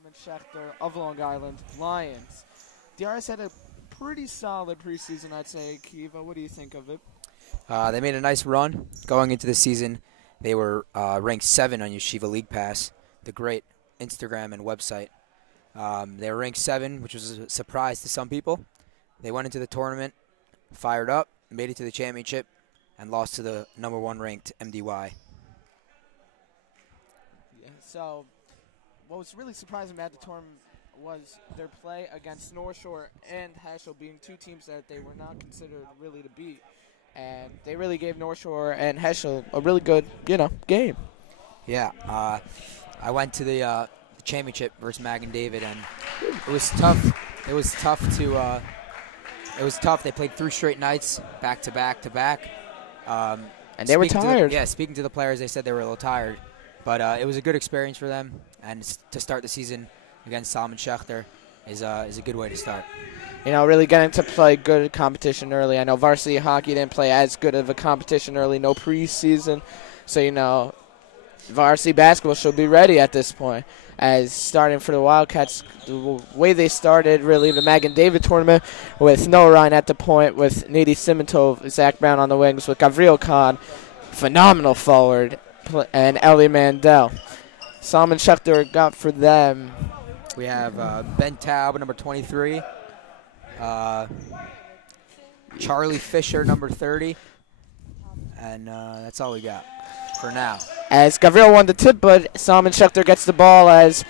Salman Schechter of Long Island Lions. DRS had a pretty solid preseason, I'd say. Kiva, what do you think of it? They made a nice run going into the season. They were ranked 7 on Yeshiva League Pass, the great Instagram and website. They were ranked 7, which was a surprise to some people. They went into the tournament, fired up, made it to the championship, and lost to the #1 ranked MDY. Yeah, so what was really surprising about the tournament was their play against North Shore and Heschel, being two teams that they were not considered really to beat. And they really gave North Shore and Heschel a really good, game. Yeah, I went to the championship versus Mag and David, and it was tough. It was tough. They played 3 straight nights, back to back to back. And they were tired. Speaking to the players, they said they were a little tired. But it was a good experience for them, and to start the season against Salman Schechter is a good way to start. Really getting to play good competition early. I know varsity hockey didn't play as good of a competition early, no preseason. So, varsity basketball should be ready at this point. As starting for the Wildcats, the way they started, really, the Mag and David tournament with Noah Ryan at the point, with Nady Simintov, Zach Brown on the wings, with Gavril Khan, phenomenal forward, and Ellie Mandel. Salman Schechter got for them. We have Ben Taub, number 23. Charlie Fisher, number 30. And that's all we got for now. As Gavril won the tip, but Salman Schechter gets the ball as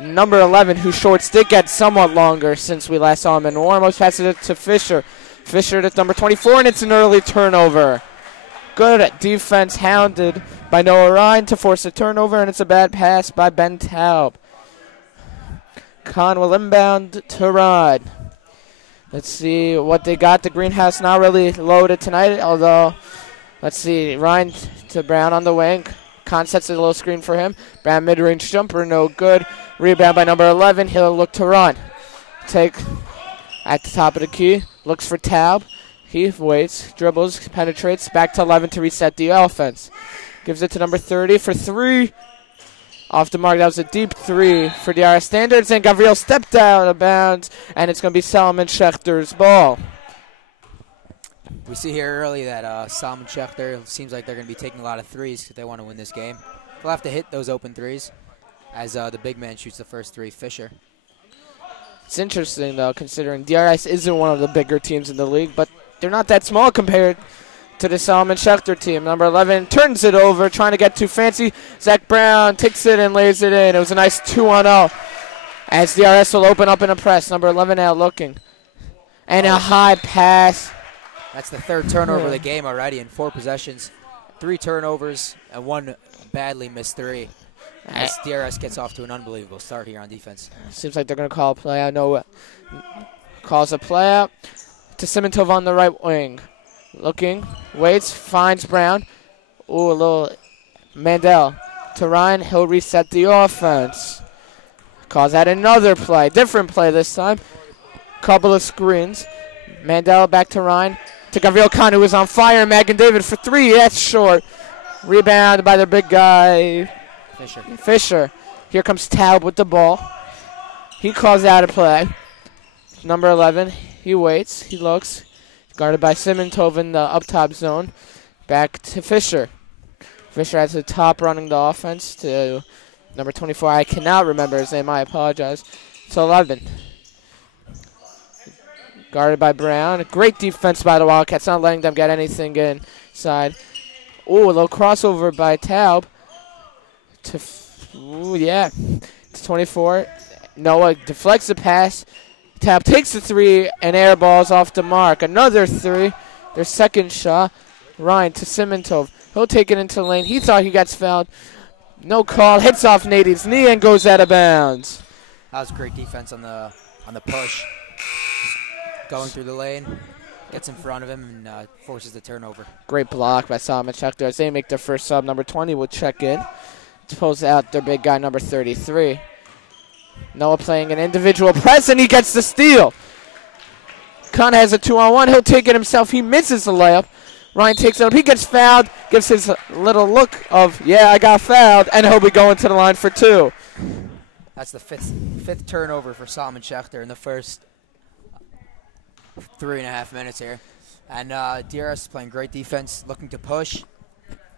number 11, whose short stick gets somewhat longer since we last saw him in warm-ups, passes it to Fisher. Fisher to number 24, and it's an early turnover. Good defense hounded by Noah Ryan to force a turnover, and it's a bad pass by Ben Taub. Khan will inbound to Rod. Let's see what they got. The greenhouse not really loaded tonight, although, let's see, Ryan to Brown on the wing. Khan sets a little screen for him. Brown mid-range jumper, no good. Rebound by number 11. He'll look to run. Take at the top of the key. Looks for Taub. He waits, dribbles, penetrates, back to 11 to reset the offense. Gives it to number 30 for 3. Off the mark, that was a deep 3 for DRS standards, and Gavril stepped out of bounds, and it's going to be Salman Schechter's ball. We see here early that Salman Schechter seems like they're going to be taking a lot of threes if they want to win this game. They'll have to hit those open threes as the big man shoots the first 3, Fisher. It's interesting, though, considering DRS isn't one of the bigger teams in the league, but they're not that small compared to the Salman Schechter team. Number 11 turns it over, trying to get too fancy. Zach Brown takes it and lays it in. It was a nice 2-on-0 as DRS will open up in a press. Number 11 out looking. And a high pass. That's the 3rd turnover of the game already in 4 possessions. 3 turnovers and 1 badly missed 3. As DRS gets off to an unbelievable start here on defense. Seems like they're going to call a play out. No, calls a play out to Simintov on the right wing. Looking, waits, finds Brown. Ooh, a little Mandel to Ryan. He'll reset the offense. Calls out another play. Different play this time. Couple of screens. Mandel back to Ryan. To Gavril Khan, who is on fire. Mag and David for 3. That's short. Rebound by their big guy, Fisher. Here comes Taub with the ball. He calls out a play. Number 11. He waits. He looks. Guarded by Simintov in the up-top zone. Back to Fisher. Fisher at the top running the offense to number 24. I cannot remember his name. I apologize. To 11. Guarded by Brown. Great defense by the Wildcats. Not letting them get anything inside. Ooh, a little crossover by Taub. To 24. Noah deflects the pass. Taub takes the 3 and air balls off the mark. Another 3. Their second shot. Ryan to Simintov. He'll take it into the lane. He thought he gets fouled. No call. Hits off Nady's knee and goes out of bounds. That was great defense on the push. Going through the lane. Gets in front of him and forces the turnover. Great block by Salman Schechter as they make their first sub. Number 20 will check in. To pulls out their big guy, number 33. Noah playing an individual press, and he gets the steal. Khan has a 2-on-1. He'll take it himself. He misses the layup. Ryan takes it up. He gets fouled, gives his little look of, yeah, I got fouled, and he'll be going to the line for 2. That's the fifth turnover for Solomon Schechter in the first 3.5 minutes here. And DRS is playing great defense, looking to push.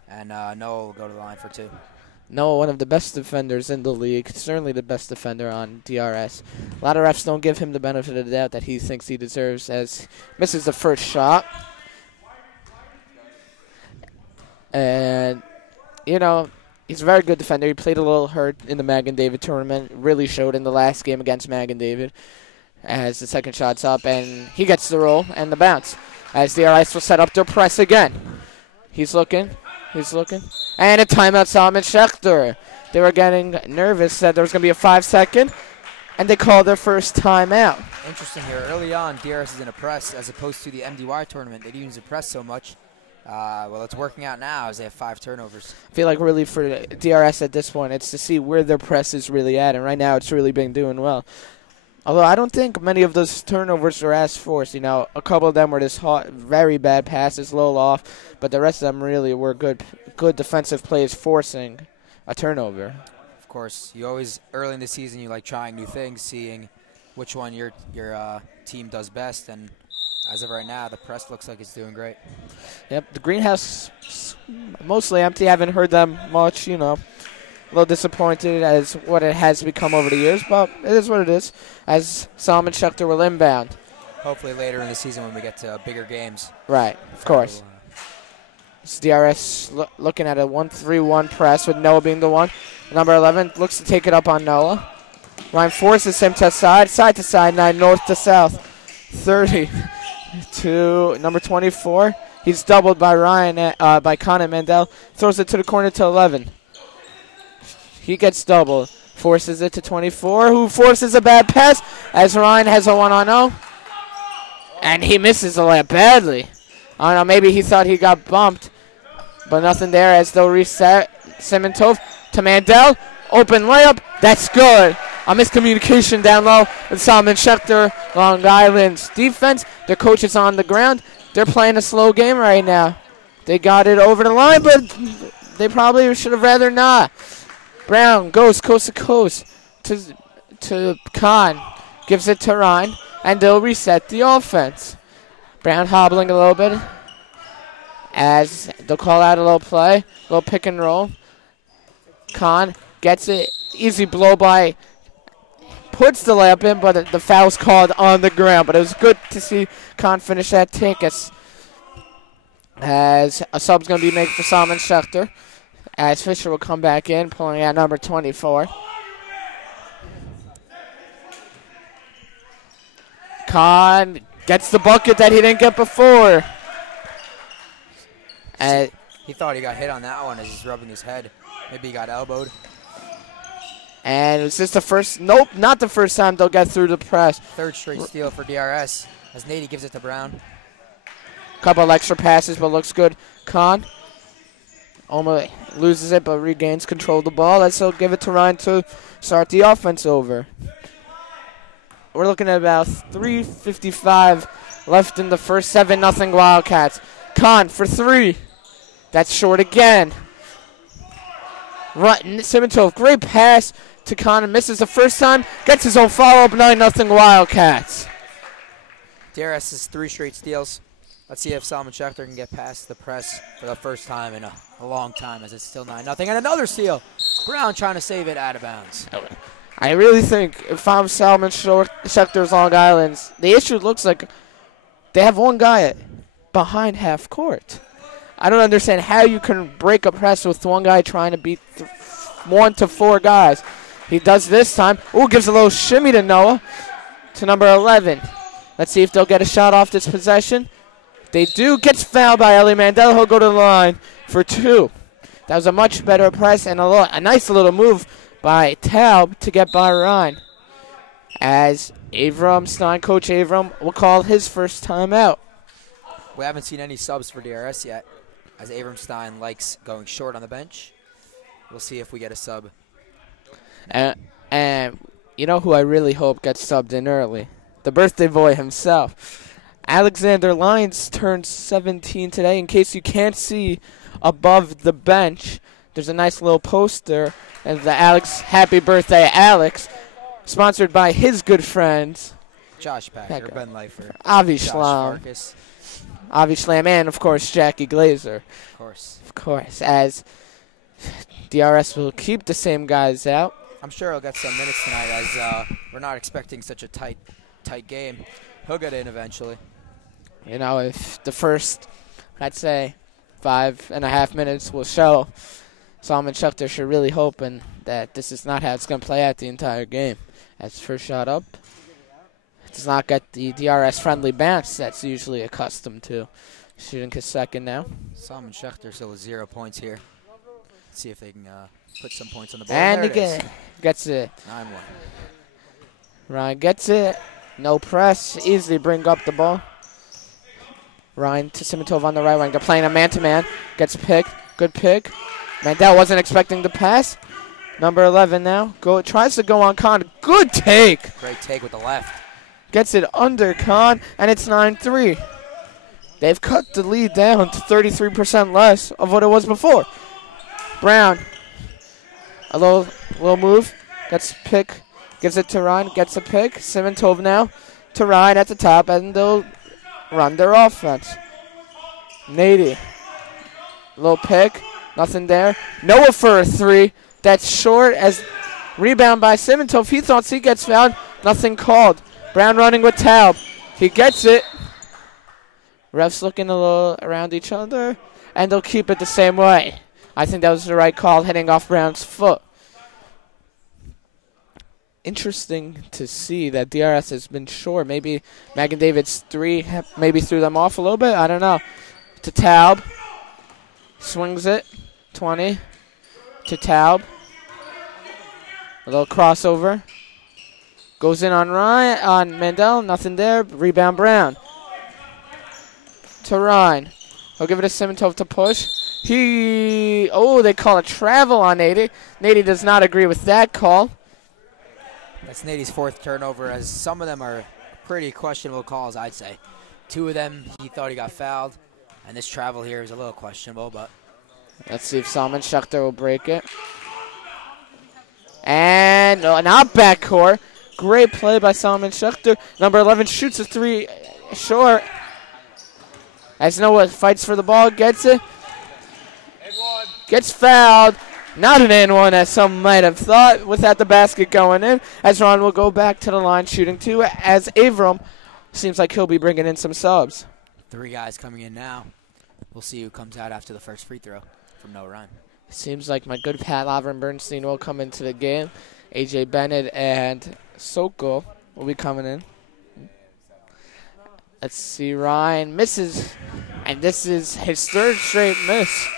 And Noah will go to the line for 2. Noah, one of the best defenders in the league, certainly the best defender on DRS. A lot of refs don't give him the benefit of the doubt that he thinks he deserves, as misses the first shot. And, you know, he's a very good defender. He played a little hurt in the Mag and David tournament. Really showed in the last game against Mag and David as the second shot's up. And he gets the roll and the bounce as DRS will set up their press again. He's looking. And a timeout, Solomon Schechter. They were getting nervous that there was going to be a 5-second, and they called their first timeout. Interesting here. Early on, DRS is in a press as opposed to the MDY tournament. They didn't use a press so much. Well, it's working out now as they have 5 turnovers. I feel like really for DRS at this point, it's to see where their press is really at, and right now it's really been doing well. Although I don't think many of those turnovers are as forced. You know, a couple of them were just very bad passes, low off, but the rest of them really were good defensive plays forcing a turnover. Of course, you always, early in the season, you like trying new things, seeing which one your team does best, and as of right now, the press looks like it's doing great. Yep, the greenhouse mostly empty. Haven't heard them much, you know. A little disappointed as what it has become over the years, but it is what it is, as Solomon Schechter will inbound. Hopefully later in the season when we get to bigger games. Right, of course. It's DRS looking at a 1-3-1 press with Noah being the one. Number 11 looks to take it up on Noah. Ryan forces him to side to side, 9 north to south. 30 to number 24. He's doubled by by Conant Mandel. Throws it to the corner to 11. He gets doubled. Forces it to 24, who forces a bad pass as Ryan has a 1-on-0. And he misses the layup badly. I don't know, maybe he thought he got bumped. But nothing there as they'll reset. Simintov to Mandel. Open layup. That's good. A miscommunication down low with Solomon Schechter. Long Island's defense. Their coach is on the ground. They're playing a slow game right now. They got it over the line, but they probably should have rather not. Brown goes coast to coast to Khan. Gives it to Ryan. And they'll reset the offense. Brown hobbling a little bit as they'll call out a little play. Little pick and roll. Khan gets it. Easy blow by. Puts the layup in, but the foul's called on the ground. But it was good to see Khan finish that take as a sub's going to be made for Solomon Schechter. As Fisher will come back in, pulling out number 24. Khan gets the bucket that he didn't get before. He thought he got hit on that one as he's rubbing his head. Maybe he got elbowed. And it's just the first, nope, not the first time they'll get through the press. 3rd straight steal for DRS as Nady gives it to Brown. Couple of extra passes, but looks good. Khan almost loses it, but regains control of the ball. Let's give it to Ryan to start the offense over. We're looking at about 3:55 left in the first. 7-0 Wildcats. Khan for 3. That's short again. Simintov, great pass to Khan and misses the first time. Gets his own follow-up, 9-0 Wildcats. DRS is 3 straight steals. Let's see if Solomon Schechter can get past the press for the first time in a long time as it's still 9-0. And another steal. Brown trying to save it out of bounds. I really think if I'm Solomon Schechter's Long Island's, the issue looks like they have one guy behind half court. I don't understand how you can break a press with one guy trying to beat 1 to 4 guys. He does this time. Ooh, gives a little shimmy to Noah, to number 11. Let's see if they'll get a shot off this possession. They do. Gets fouled by Ellie Mandel. He'll go to the line for 2. That was a much better press and a nice little move by Taub to get by Ryan. As Avram Stein, Coach Avram, will call his first time out. We haven't seen any subs for DRS yet, as Avram Stein likes going short on the bench. We'll see if we get a sub. And you know who I really hope gets subbed in early? The birthday boy himself. Alexander Lyons turned 17 today. In case you can't see above the bench, there's a nice little poster of the Alex, happy birthday, Alex. sponsored by his good friends, Josh Packer, Ben Leifer, Avi Josh Schlam, Farkas. Avi Schlam, and of course Jackie Glazer. Of course, as DRS will keep the same guys out. I'm sure he'll get some minutes tonight, as we're not expecting such a tight game. He'll get in eventually. You know, if the first, I'd say, 5.5 minutes will show, Solomon Schechter should really hoping that this is not how it's going to play out the entire game. As first shot up, it does not get the DRS-friendly bounce that's usually accustomed to. Shooting his second now. Solomon Schechter still with 0 points here. Let's see if they can put some points on the board. And he gets it. 9-1. Ryan gets it. No press. Easily bring up the ball. Ryan to Simitov on the right wing. They're playing a man-to-man. Gets picked. Good pick. Mandel wasn't expecting the pass. Number 11 now. Tries to go on Khan. Good take. Great take with the left. Gets it under Khan, and it's 9-3. They've cut the lead down to 33% less of what it was before. Brown. A little move. Gets pick. Gives it to Ryan. Gets a pick. Simitov now to Ryan at the top, and they'll run their offense. Nady. Little pick. Nothing there. Noah for a 3. That's short as rebound by Simitov. He thought he gets fouled. Nothing called. Brown running with Taub. He gets it. Refs looking a little around each other, and they'll keep it the same way. I think that was the right call, hitting off Brown's foot. Interesting to see that DRS has been short. Maybe Magan David's 3 maybe threw them off a little bit. I don't know. To Taub. Swings it. 20. To Taub. A little crossover. Goes in on Ryan, on Mandel. Nothing there. Rebound Brown. To Ryan. He'll give it to Simitov to push. They call a travel on Nady. Nady does not agree with that call. That's Nady's 4th turnover, as some of them are pretty questionable calls, I'd say. 2 of them, he thought he got fouled, and this travel here is a little questionable, but... Let's see if Solomon Schechter will break it. And not backcourt. Great play by Solomon Schechter. Number 11 shoots a 3 short. As Noah fights for the ball, gets it. Gets fouled. Not an and-one, as some might have thought, without the basket going in. As Ron will go back to the line shooting 2, as Avram seems like he'll be bringing in some subs. 3 guys coming in now. We'll see who comes out after the first free throw from Noah Ryan. Seems like my good Pat Laverne Bernstein will come into the game. A.J. Bennett and Sokol will be coming in. Let's see, Ryan misses, and this is his 3rd straight miss.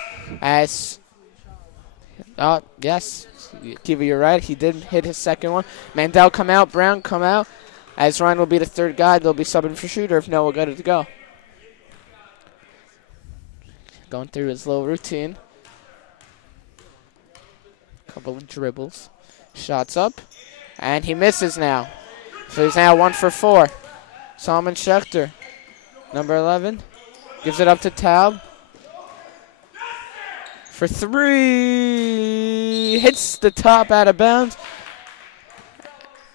Yes, Kiva, you're right. He did hit his 2nd one. Mandel come out, Brown come out. As Ryan will be the 3rd guy, they'll be subbing for shooter if Noah got it to go. Going through his little routine. Couple of dribbles. Shots up. And he misses now. So he's now 1 for 4. Solomon Schechter, number 11, gives it up to Taub. For 3, hits the top out of bounds.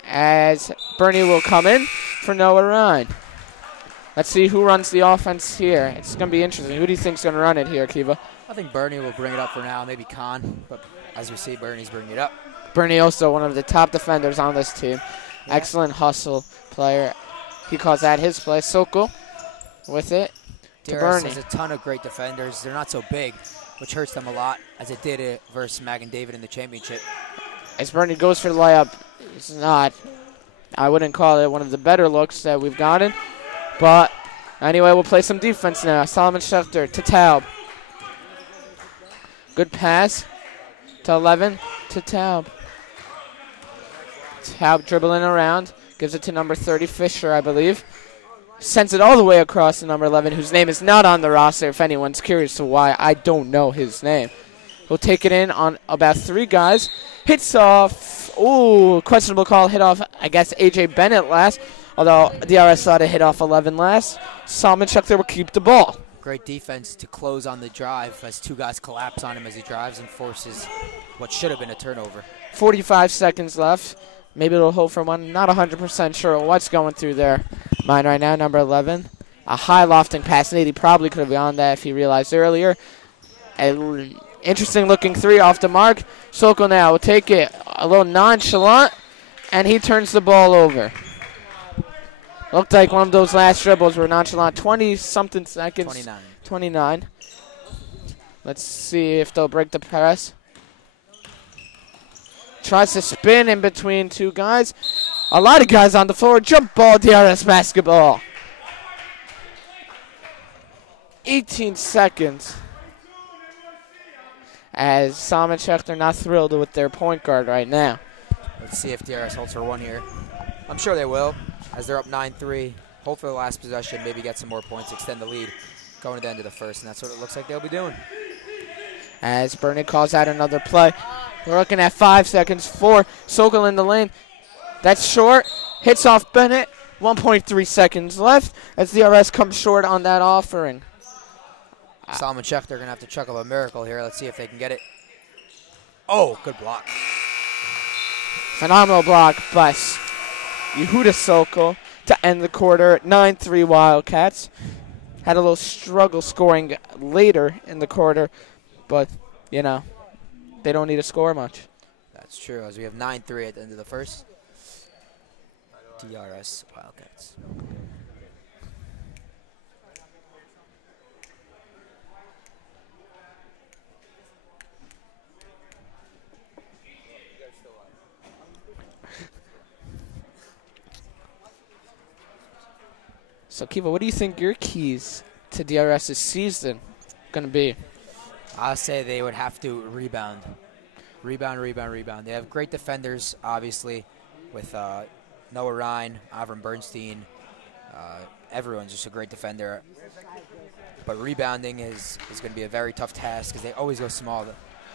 As Bernie will come in for Noah Ryan. Let's see who runs the offense here. It's going to be interesting. Who do you think is going to run it here, Kiva? I think Bernie will bring it up for now, maybe Khan. But as we see, Bernie's bringing it up. Bernie also one of the top defenders on this team. Yeah. Excellent hustle player. He calls that his play. Sokol with it to Bernie. Has a ton of great defenders. They're not so big, which hurts them a lot, as it did it versus Magan David in the championship. As Bernie goes for the layup, it's not, I wouldn't call it one of the better looks that we've gotten. But anyway, we'll play some defense now. Solomon Schechter to Taub. Good pass to 11 to Taub. Taub dribbling around. Gives it to number 30, Fisher, I believe. Sends it all the way across to number 11, whose name is not on the roster. If anyone's curious to why, I don't know his name. He'll take it in on about 3 guys. Hits off. Ooh, questionable call. Hit off, I guess, A.J. Bennett last. Although DRS thought it hit off 11 last. Solomon Schechter will keep the ball. Great defense to close on the drive as 2 guys collapse on him as he drives and forces what should have been a turnover. 45 seconds left. Maybe it'll hold for one. Not 100% sure what's going through their mind right now. Number 11. A high lofting pass. Nate, he probably could have gone that if he realized earlier. An interesting looking three off the mark. Sokol now will take it a little nonchalant, and he turns the ball over. Looked like one of those last dribbles were nonchalant. 20-something seconds. 29. Let's see if they'll break the press. Tries to spin in between two guys. A lot of guys on the floor. Jump ball, DRS basketball. 18 seconds. As Sam and Schechter not thrilled with their point guard right now. Let's see if DRS holds for one here. I'm sure they will, as they're up 9-3. Hopefully the last possession, maybe get some more points, extend the lead, going to the end of the first, and that's what it looks like they'll be doing. As Burnett calls out another play. We're looking at 5 seconds for Sokol in the lane. That's short. Hits off Bennett. 1.3 seconds left as DRS comes short on that offering. Solomon Schechter going to have to chuck up a miracle here. Let's see if they can get it. Oh, good block. Phenomenal block by Yehuda Sokol to end the quarter. 9-3 Wildcats. Had a little struggle scoring later in the quarter, but, you know, they don't need to score much. That's true, as we have 9-3 at the end of the first. DRS Wildcats. So, Kiva, what do you think your keys to DRS's season going to be? I'll say they would have to rebound. Rebound. They have great defenders, obviously, with Noah Ryan, Avram Bernstein. Everyone's just a great defender. But rebounding is going to be a very tough task because they always go small.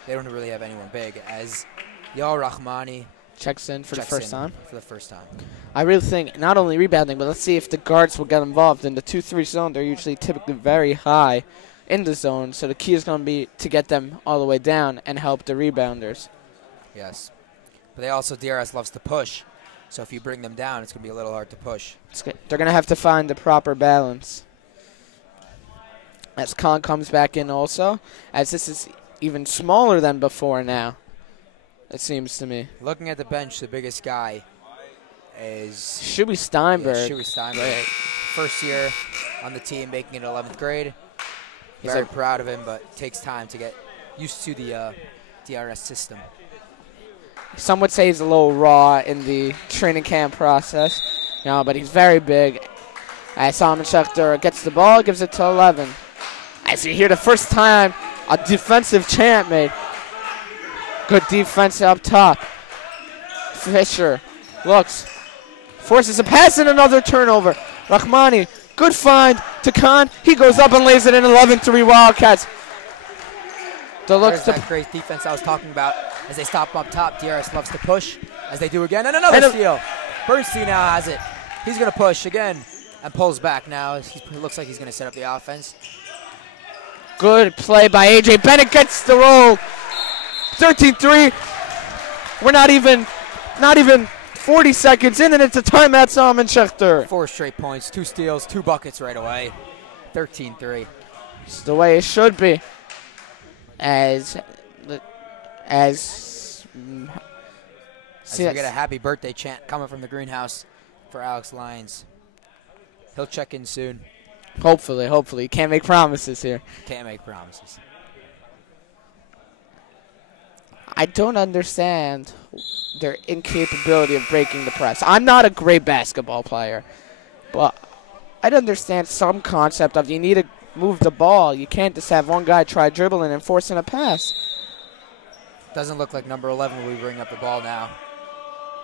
They don't really have anyone big. As Yael Rahmani checks in for the first time. I really think not only rebounding, but let's see if the guards will get involved. In the 2-3 zone, they're usually typically very high in the zone, so the key is going to be to get them all the way down and help the rebounders. Yes. But they also, DRS loves to push, so if you bring them down, it's going to be a little hard to push. They're going to have to find the proper balance. As Khan comes back in also, as this is even smaller than before now, it seems to me. Looking at the bench, the biggest guy is Shuey Steinberg. Yeah, Shuey Steinberg. First year on the team, making it 11th grade. Very proud of him, but it takes time to get used to the DRS system. Some would say he's a little raw in the training camp process, you know, but he's very big. As Solomon Schechter gets the ball, gives it to 11. As you hear the first time a defensive chant made. Good defense up top. Fisher looks, forces a pass and another turnover. Rahmani, good find to Khan. He goes up and lays it in. 11-3 Wildcats. There's that great defense I was talking about. As they stop up top, DRS loves to push, as they do again. And another steal. Bernstein now has it. He's going to push again and pulls back now. It looks like he's going to set up the offense. Good play by A.J. Bennett, gets the roll. 13-3. We're not even 40 seconds in, and it's a timeout, Solomon Schechter. 4 straight points, 2 steals, 2 buckets right away. 13-3. It's the way it should be. As we get a happy birthday chant coming from the greenhouse for Alex Lyons. He'll check in soon. Hopefully. Can't make promises here. Can't make promises. I don't understand their incapability of breaking the press. I'm not a great basketball player, but I'd understand some concept of you need to move the ball. You can't just have one guy try dribbling and forcing a pass. Doesn't look like number 11 will bring up the ball now.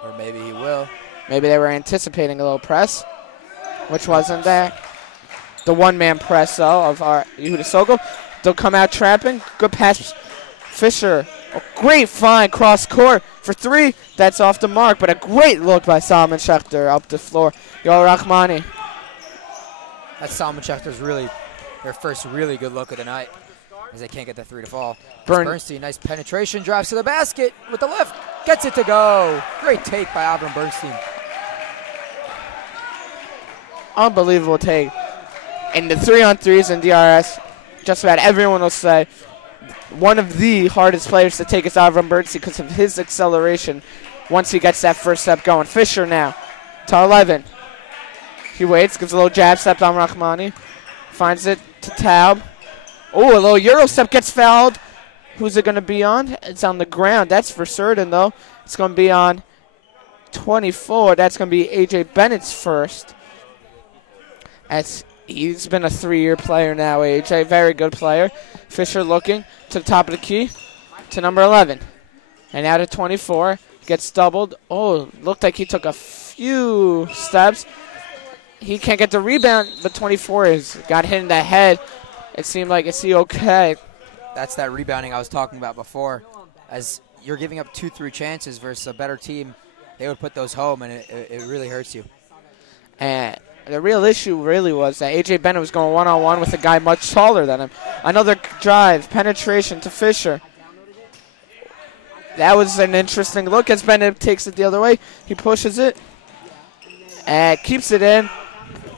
Or maybe he will. Maybe they were anticipating a little press, which wasn't there. The one-man press, though, of our Yehuda Sokol. They'll come out trapping. Good pass. Fisher. A great find cross court for 3. That's off the mark, but a great look by Solomon Schechter up the floor. Yael Rahmani. That's Solomon Schechter's really their first really good look of the night, as they can't get the 3 to fall. Bernstein, nice penetration, drives to the basket with the left. Gets it to go. Great take by Avram Bernstein. Unbelievable take. In the 3-on-3s in DRS, just about everyone will say one of the hardest players to take is Avram Bernstein because of his acceleration once he gets that first step going. Fisher now to 11. He waits, gives a little jab step on Rahmani. Finds it to Taub. Oh, a little Euro step, gets fouled. Who's it going to be on? It's on the ground. That's for certain, though. It's going to be on 24. That's going to be A.J. Bennett's first. As he's been a 3-year player now, A.J. Very good player. Fisher looking to the top of the key to number 11. And out of 24. Gets doubled. Oh, looked like he took a few steps. He can't get the rebound, but 24 is got hit in the head. It seemed like, is he okay? That's that rebounding I was talking about before. As you're giving up 2-3 chances versus a better team, they would put those home, and it really hurts you. And the real issue really was that A.J. Bennett was going one-on-one with a guy much taller than him. Another drive, penetration to Fisher. That was an interesting look as Bennett takes it the other way. He pushes it and keeps it in.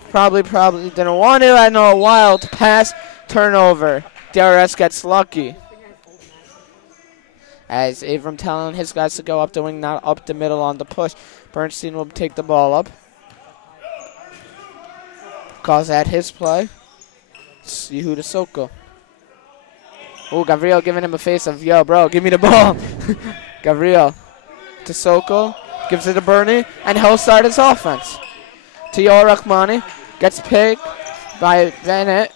Probably didn't want it. I know, a wild pass, turnover. DRS gets lucky. As Avram telling his guys to go up the wing, not up the middle on the push. Bernstein will take the ball up. Calls that his play. Yehuda Soko. Oh, Gabriel giving him a face of, yo, bro, give me the ball. Gabriel to Soko. Gives it to Bernie, and he'll start his offense. To Yoel Rahmani. Gets picked by Bennett.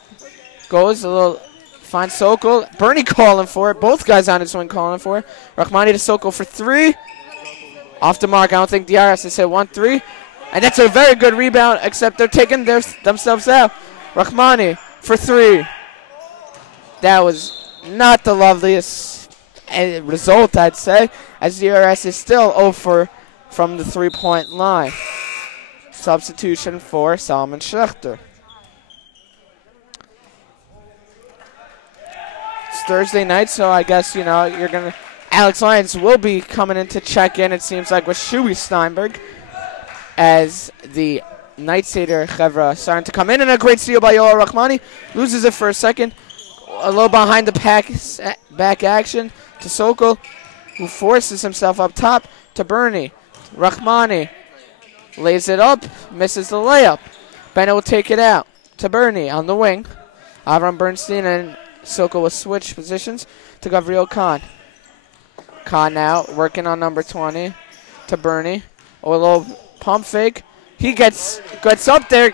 Goes a little, finds Soko. Bernie calling for it. Both guys on his wing calling for it. Rahmani to Soko for 3. Off the mark. I don't think DRS has hit 1-3. And that's a very good rebound, except they're taking themselves out. Rahmani for 3. That was not the loveliest result, I'd say, as DRS is still 0 from the 3-point line. Substitution for Solomon Schechter. It's Thursday night, so I guess, you're going to... Alex Lyons will be coming in to check in, it seems like, with Shuey Steinberg, as the Night Seder Chevra starting to come in. And a great steal by Yoel Rahmani. Loses it for a second. A little behind the back action to Sokol, who forces himself up top to Bernie. Rahmani lays it up, misses the layup. Bennett will take it out to Bernie on the wing. Avram Bernstein and Sokol will switch positions to Gabriel Khan. Khan now working on number 20 to Bernie. Oh, a little pump fake. He gets up there.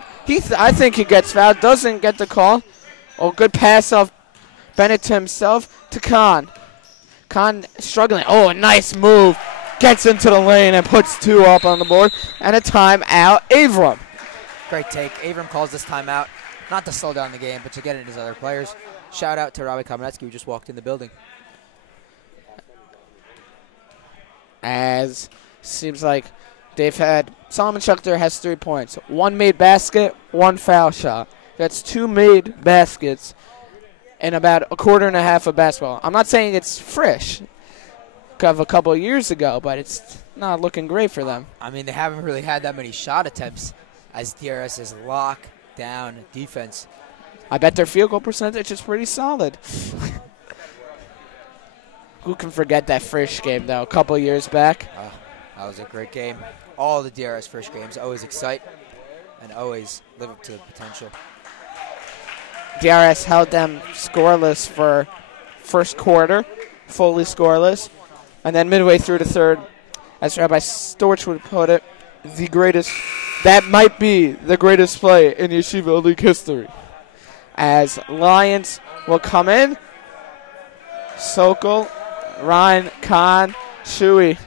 I think he gets fouled. Doesn't get the call. Oh, good pass off Bennett to himself to Khan. Khan struggling. Oh, a nice move. Gets into the lane and puts 2 up on the board. And a timeout, Avram. Great take. Avram calls this timeout, not to slow down the game, but to get at his other players. Shout out to Robbie Kamenetsky, who just walked in the building. As seems like they've had, Solomon Schechter has 3 points. 1 made basket, 1 foul shot. That's 2 made baskets in about a quarter and a half of basketball. I'm not saying it's fresh of a couple of years ago, but it's not looking great for them. I mean, they haven't really had that many shot attempts as DRS is locked down defense. I bet their field goal percentage is pretty solid. Who can forget that Frisch game, though, a couple years back? Oh, that was a great game. All the DRS Frisch games always excite and always live up to the potential. DRS held them scoreless for first quarter, fully scoreless. And then midway through the third, as Rabbi Storch would put it, that might be the greatest play in Yeshiva League history. As Lions will come in, Sokol, Ryan, Khan, Shuey.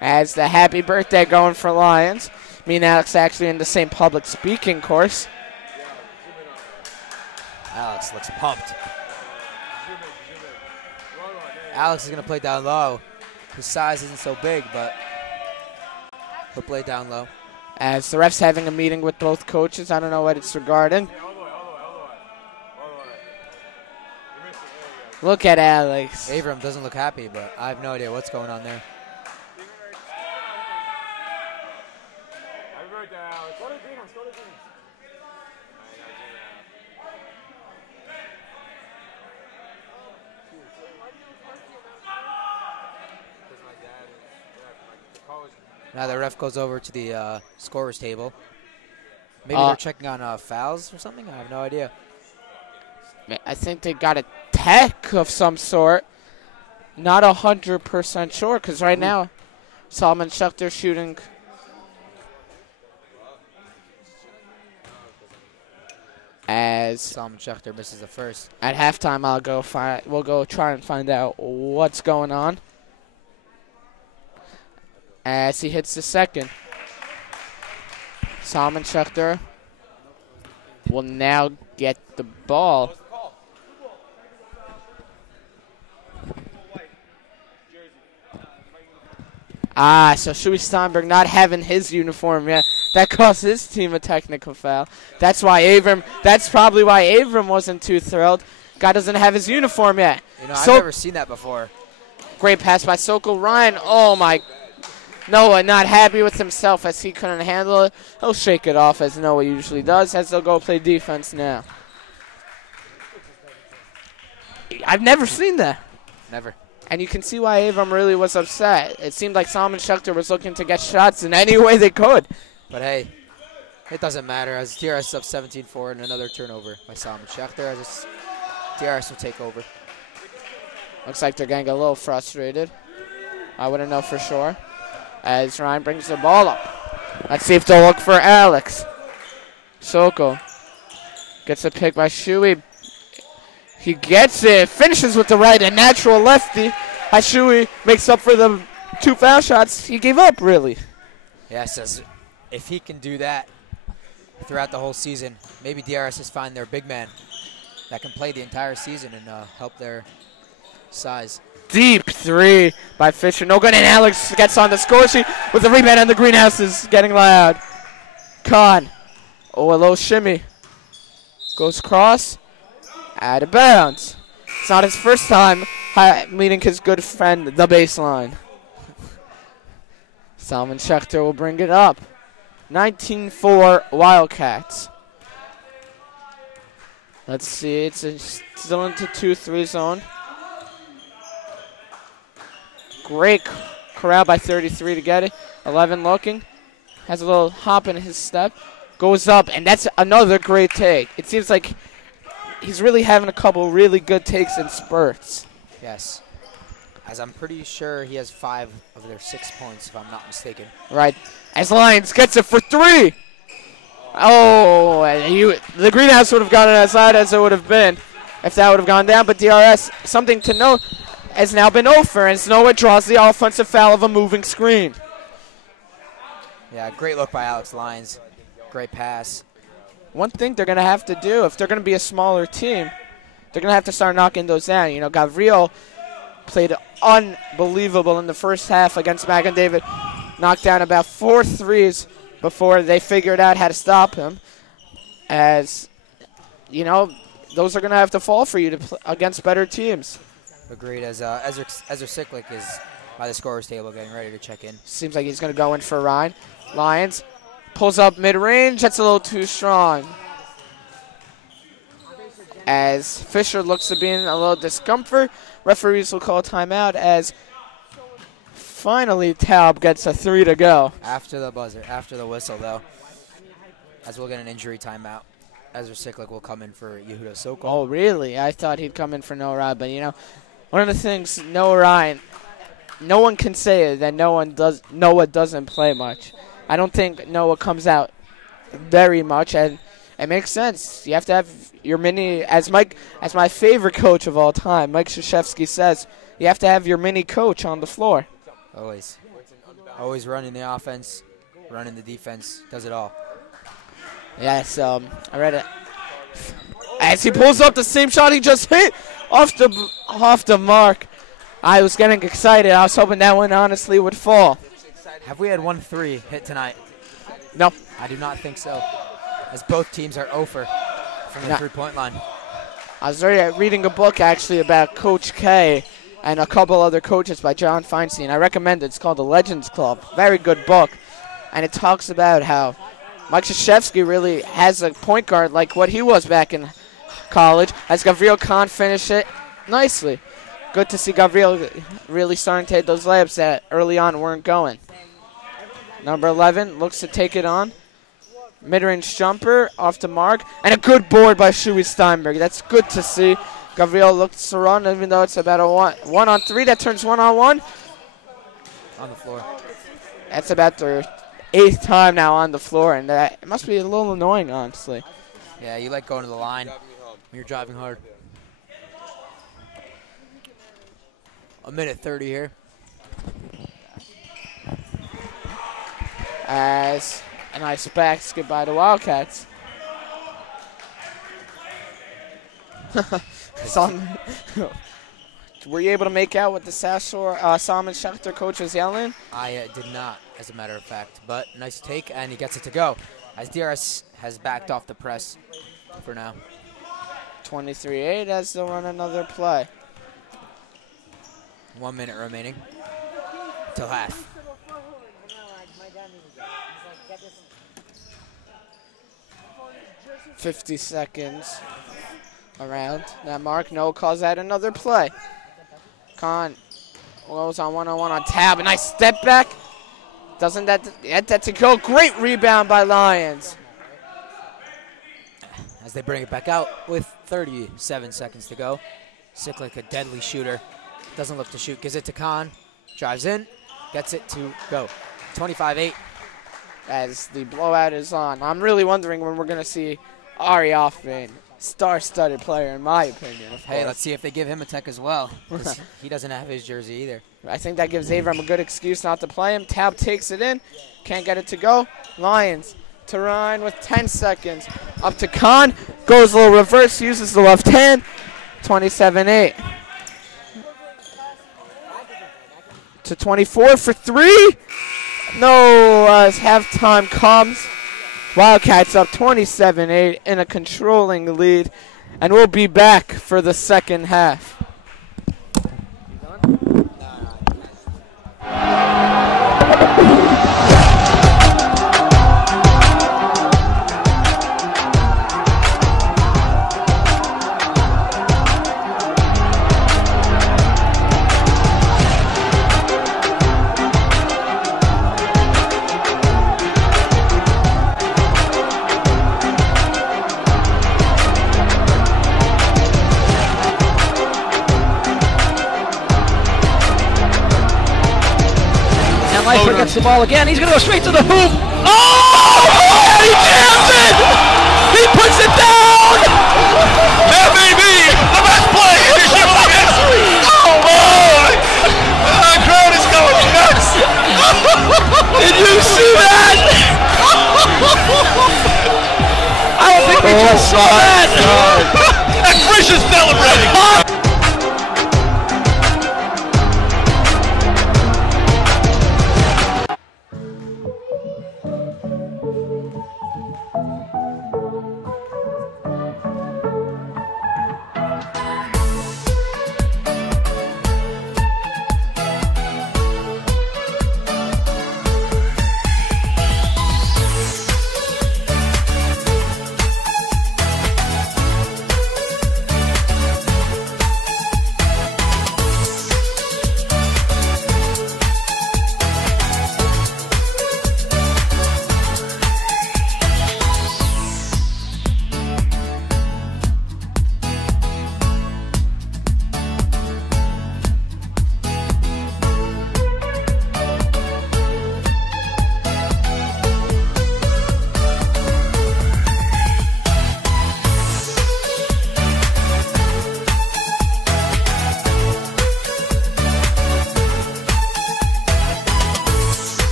As the happy birthday going for Lions. Me and Alex actually in the same public speaking course. Alex looks pumped. Alex is going to play down low. His size isn't so big, but he'll play down low. As the ref's having a meeting with both coaches. I don't know what it's regarding. Look at Alex. Avram doesn't look happy, but I have no idea what's going on there. Now the ref goes over to the scorer's table. Maybe they're checking on fouls or something? I have no idea. I think they got a tech of some sort. Not 100% sure, because right now, Solomon Schechter shooting. As Solomon Schechter misses the first. At halftime, we'll go try and find out what's going on. As he hits the second. Solomon Schechter will now get the ball. So Shuey Steinberg not having his uniform yet. That cost his team a technical foul. That's probably why Avram wasn't too thrilled. Guy doesn't have his uniform yet. You know, I've never seen that before. Great pass by Sokol Ryan. Oh my. Noah not happy with himself as he couldn't handle it. He'll shake it off as Noah usually does, as they'll go play defense now. I've never seen that. Never. And you can see why Avram really was upset. It seemed like Solomon Schechter was looking to get shots in any way they could. But hey, it doesn't matter as DRS is up 17-4 and another turnover by Solomon Schechter as DRS will take over. Looks like they're getting a little frustrated. I wouldn't know for sure. As Ryan brings the ball up. Let's see if they'll look for Alex. Sokol gets a pick by Shuey. He gets it, finishes with the right, a natural lefty. As Shuey makes up for the 2 foul shots he gave up, really. Yes, as if he can do that throughout the whole season, maybe DRS has found their big man that can play the entire season and help their size. Deep 3 by Fisher. No good, and Alex gets on the score sheet with the rebound, and the greenhouse is getting loud. Khan. Oh, a little shimmy. Goes cross. Out of bounds. It's not his first time meeting his good friend, the baseline. Solomon Schechter will bring it up. 19-4 Wildcats. Let's see. It's still into 2-3 zone. Great corral by 33 to get it. 11 looking. Has a little hop in his step. Goes up, and that's another great take. It seems like he's really having a couple really good takes in spurts. Yes. As I'm pretty sure he has 5 of their 6 points, if I'm not mistaken. Right. As Lyons gets it for 3. Oh, the greenhouse would have gone as loud as it would have been if that would have gone down. But DRS, something to note, has now been over, and Noah draws the offensive foul of a moving screen. Yeah, great look by Alex Lyons. Great pass. One thing they're going to have to do, if they're going to be a smaller team, they're going to have to start knocking those down. You know, Gavril played unbelievable in the first half against Magan David. Knocked down about 4 threes before they figured out how to stop him. As, you know, those are going to have to fall for you to play against better teams. Agreed, as Ezra Siklik is by the scorer's table getting ready to check in. Seems like he's going to go in for Ryan. Lyons pulls up mid-range. That's a little too strong. As Fisher looks to be in a little discomfort, referees will call timeout as finally Taub gets a 3 to go. After the buzzer, after the whistle, though, as we'll get an injury timeout. Ezra Siklik will come in for Yehuda Sokol. Oh, really? I thought he'd come in for Noah Ryan, but, you know, one of the things, Noah Ryan, no one can say that Noah doesn't play much. I don't think Noah comes out very much, and it makes sense. You have to have your mini, as my favorite coach of all time, Mike Krzyzewski says, you have to have your mini coach on the floor. Always. Always running the offense, running the defense, does it all. Yes, I read it. As he pulls up the same shot he just hit off the mark. I was getting excited. I was hoping that one honestly would fall. Have we had 1 3 hit tonight? No. I do not think so, as both teams are 0 from the 3-point line. I was reading a book actually about Coach K and a couple other coaches by John Feinstein. I recommend it. It's called The Legends Club. Very good book. And it talks about how Mike Krzyzewski really has a point guard like what he was back in college, as Gavril Khan finish it nicely. Good to see Gavril really starting to hit those layups that early on weren't going. Number 11 looks to take it on. Mid-range jumper off the mark. And a good board by Shuey Steinberg. That's good to see. Gavril looks to run, even though it's about a one-on-3. That turns one-on-one. On the floor. That's about their 8th time now on the floor, and it must be a little annoying, honestly. Yeah, you like going to the line when you're driving hard. A minute 30 here. As a nice basket by the Wildcats. Were you able to make out what the South Shore Salmon Schechter coach was yelling? I did not, as a matter of fact. But nice take, and he gets it to go. As DRS has backed off the press for now. 23-8 as they'll run another play. 1 minute remaining till half. $50 seconds around that mark. No calls out another play. Khan goes on one-on-one on Tab. A nice step back. Doesn't that get that to go? Great rebound by Lions. As they bring it back out with 37 seconds to go. Cyclic, a deadly shooter. Doesn't look to shoot. Gives it to Khan. Drives in. Gets it to go. 25-8. As the blowout is on. I'm really wondering when we're going to see Ari Hoffman, star-studded player in my opinion. Hey, let's see if they give him a tech as well. He doesn't have his jersey either. I think that gives Avram a good excuse not to play him. Tab takes it in. Can't get it to go. Lions to Ryan with 10 seconds. Up to Khan. Goes a little reverse. Uses the left hand. 27-8. To 24 for 3. No, as halftime comes. Wildcats up 27-8 in a controlling lead. And we'll be back for the second half. Leifer gets the ball again. He's going to go straight to the hoop. Oh! And he jams it! He puts it down! That may be the best play in Yeshiva history! Oh, boy! The crowd is going nuts! Did you see that? I don't think we just saw that! And Frisch is celebrating!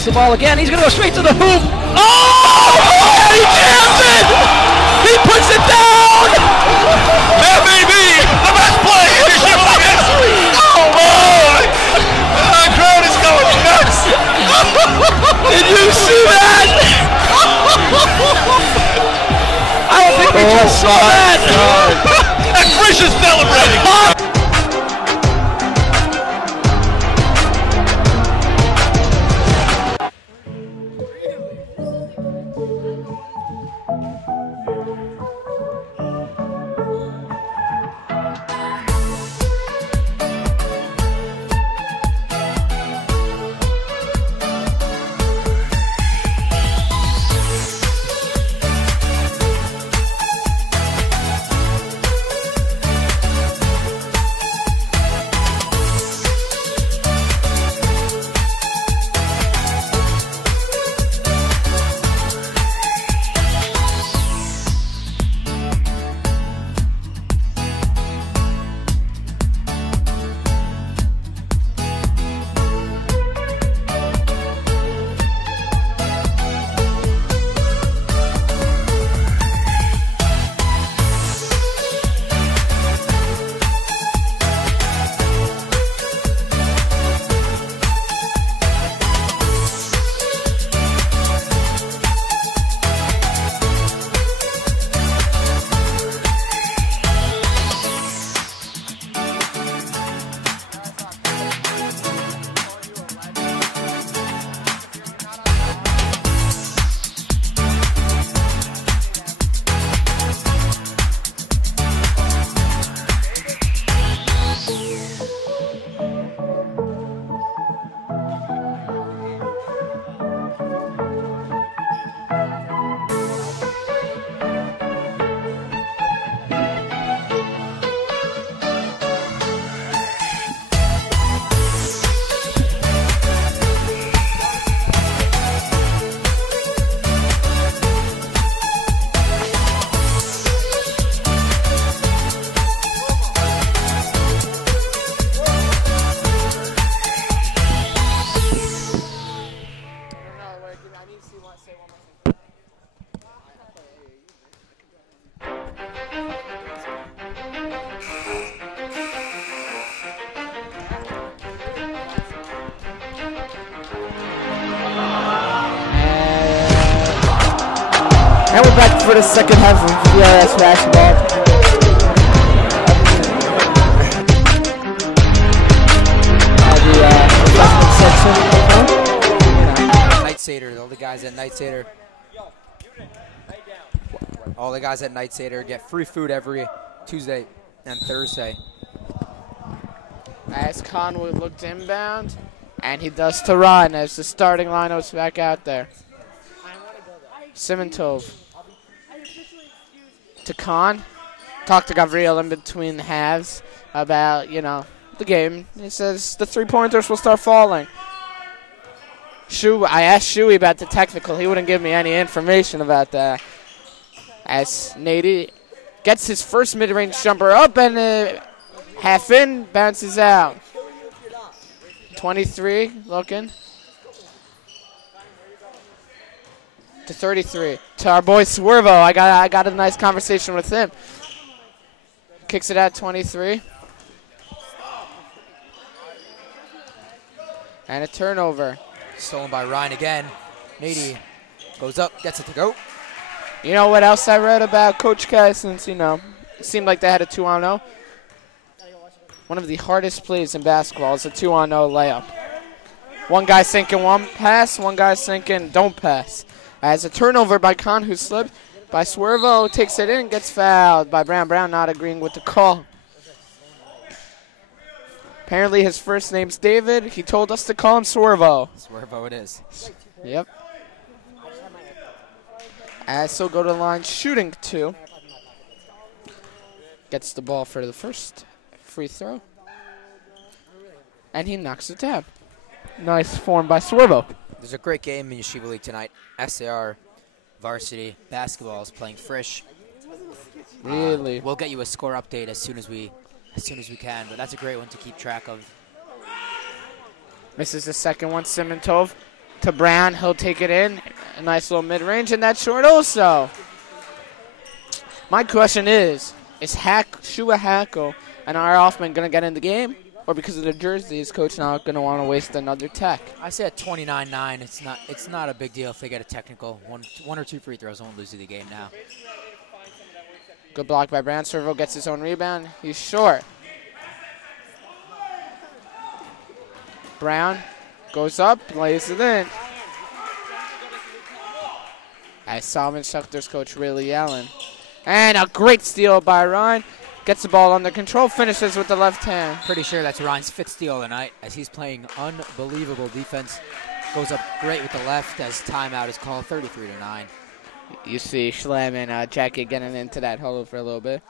gets the ball again. He's going to go straight to the hoop. Oh! And he jams it! He puts it down! That may be the best play in Yeshiva history. Oh, boy! The crowd is going nuts. Did you see that? I don't think we just saw that. And Frisch is celebrating. And we're back for the second half of DRS basketball. Night Seder, all the guys at Night Seder. All the guys at Night Seder get free food every Tuesday and Thursday. As Conwood looked inbound, and he does to run as the starting lineup's back out there. Simintov to Khan. Talked to Gavriel in between halves about, the game. He says the three-pointers will start falling. I asked Shuey about the technical. He wouldn't give me any information about that. As Nady gets his first mid-range jumper up and half in, bounces out. 23 looking. To 33. To our boy Swervo. I got a nice conversation with him. Kicks it at 23. And a turnover. Stolen by Ryan again. Nady goes up, gets it to go. You know what else I read about Coach Kai since, it seemed like they had a 2-on-0? One of the hardest plays in basketball is a 2-on-0 layup. One guy thinking one pass, one guy thinking don't pass. As a turnover by Khan, who slipped by Swervo, takes it in, gets fouled by Brown. Brown not agreeing with the call. Apparently his first name's David. He told us to call him Swervo. Swervo it is. Yep. As he'll go to the line shooting 2. Gets the ball for the first free throw. And he knocks it down. Nice form by Swervo. There's a great game in Yeshiva League tonight. SAR Varsity basketball is playing Frisch. Really? We'll get you a score update as soon as we can, but that's a great one to keep track of. Misses the second one, Simintov. To Brown, he'll take it in. A nice little mid-range, and that's short also. My question is Shua Hackle and R. Hoffman going to get in the game? Or because of the jersey, is Coach not going to want to waste another tech? I say at 29-9, it's not a big deal if they get a technical. One or two free throws won't lose you the game now. Good block by Brown. Servo gets his own rebound. He's short. Brown goes up, lays it in. As Solomon Schechter's coach really yelling. And a great steal by Ryan. Gets the ball under control, finishes with the left hand. Pretty sure that's Ryan's 5th steal of the night as he's playing unbelievable defense. Goes up great with the left as timeout is called, 33-9. You see Schlem and Jackie getting into that hole for a little bit.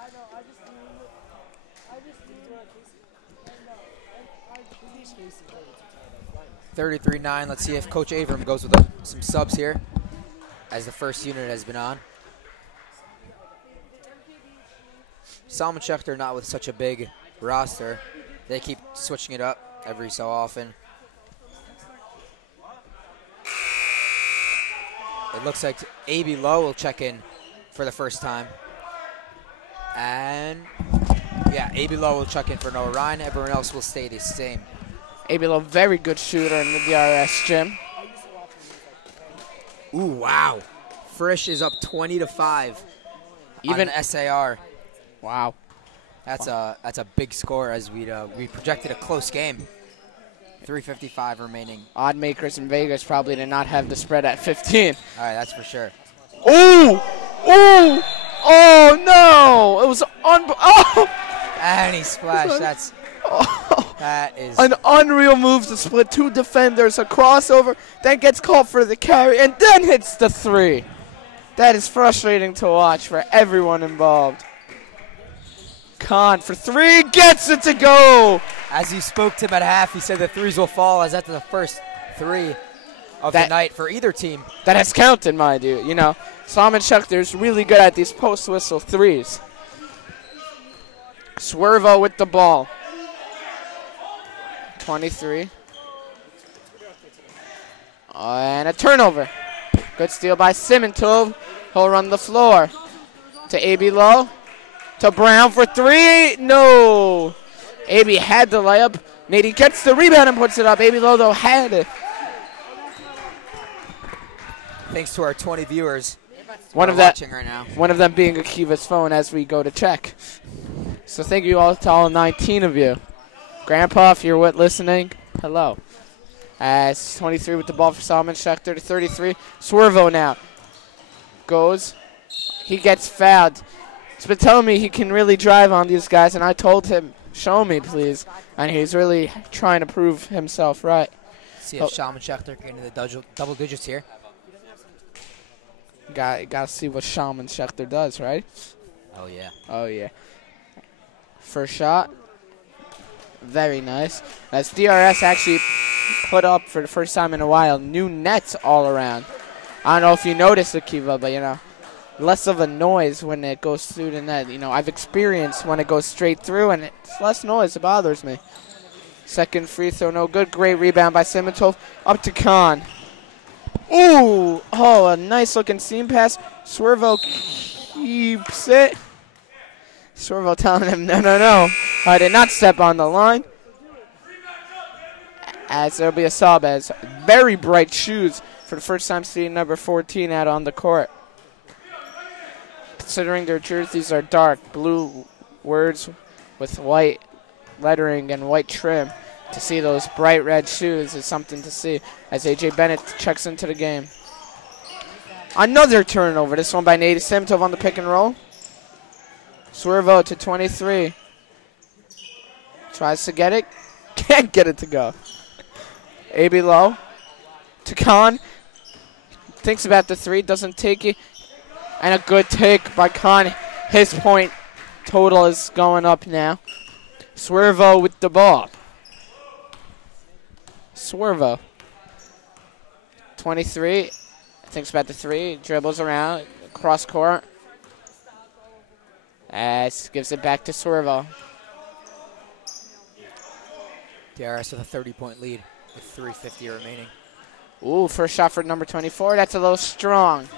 $33-9. Let's see if Coach Avram goes with some subs here as the first unit has been on. Solomon Schechter not with such a big roster. They keep switching it up every so often. It looks like A.B. Lowe will check in for the first time. And, yeah, A.B. Lowe will check in for Noah Ryan. Everyone else will stay the same. A.B. Lowe, very good shooter in the DRS gym. Ooh, wow. Frisch is up 20-5 Even on the SAR. Wow. That's a big score as we projected a close game. 3:55 remaining. Odd makers in Vegas probably did not have the spread at 15. All right, that's for sure. Ooh! Ooh! Oh, no! It was And he splashed. That is an unreal move to split two defenders, a crossover, then gets called for the carry, and then hits the three. That is frustrating to watch for everyone involved. Khan for three, gets it to go. As you spoke to him at half, he said the threes will fall as that's the first three of the night for either team. That has counted, mind you. You know, Solomon Schechter's really good at these post-whistle threes. Swervo with the ball. 23. And a turnover. Good steal by Simintov. He'll run the floor. To A.B. Lowe. To Brown for three. No. A.B. had the layup. Nady gets the rebound and puts it up. A.B. Lowe, though, had it. Thanks to our 20 viewers watching right now. One of them being Akiva's phone as we go to check. So thank you all to all 19 of you. Grandpa, if you're listening, hello. As 23 with the ball for Solomon Schechter to 33. Swervo now. Goes. He gets fouled. He's been telling me he can really drive on these guys, and I told him, show me, please. And he's really trying to prove himself right. See if Solomon Schechter can get into the double digits here. Got to see what Solomon Schechter does, right? Oh, yeah. Oh, yeah. First shot. Very nice. As DRS actually put up for the first time in a while new nets all around. I don't know if you noticed, Akiva, but, you know, less of a noise when it goes through the net. You know, I've experienced when it goes straight through, and it's less noise. It bothers me. Second free throw, no good. Great rebound by Simintov. Up to Khan. Ooh! Oh, a nice-looking seam pass. Swervo keeps it. Swervo telling him, no. I did not step on the line. As there will be a sub as very bright shoes for the first time seeing number 14 out on the court. Considering their jerseys are dark blue words with white lettering and white trim, to see those bright red shoes is something to see as A.J. Bennett checks into the game. Another turnover, this one by Nady Simintov on the pick and roll. Swervo to 23. Tries to get it. Can't get it to go. A.B. Lowe to Khan. Thinks about the three, doesn't take it. And a good take by Khan. His point total is going up now. Swervo with the ball. Swervo. 23. Thinks about the three. Dribbles around. Cross court. As gives it back to Swervo. DRS with a 30-point lead with 3:50 remaining. Ooh, first shot for number 24. That's a little strong.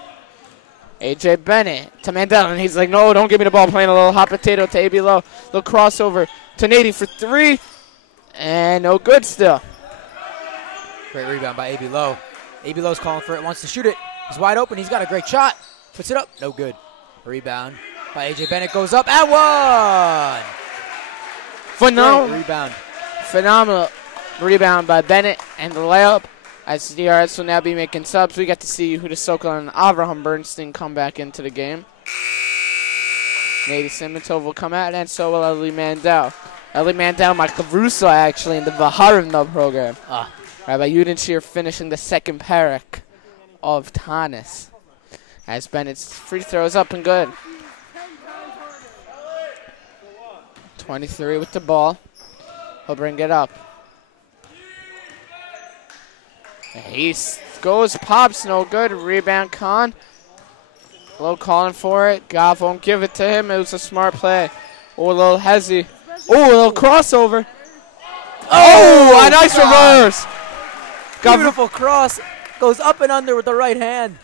AJ Bennett to Mandel, and he's like, no, don't give me the ball. Playing a little hot potato to AB Low. Little crossover to Nady for 3. And no good still. Great rebound by AB Low. AB Low's calling for it, wants to shoot it. He's wide open. He's got a great shot. Puts it up. No good. Rebound by AJ Bennett goes up and one. Phenomenal rebound. Phenomenal rebound by Bennett and the layup. As DRS will now be making subs, we get to see Huda Sokol and Avraham Bernstein come back into the game. Nady Simitov will come out, and so will Ellie Mandel. Ellie Mandel, my Kavrusa actually in the Vaharimna program. Rabbi Yudenshir finishing the second parak of Tanis. As Bennett's free throws up and good. 23 with the ball. He'll bring it up. He goes, pops, no good. Rebound, Khan. Low calling for it. Gav won't give it to him. It was a smart play. Oh, a little hezzy. Oh, a little crossover. Oh, a nice reverse. Beautiful cross. Goes up and under with the right hand.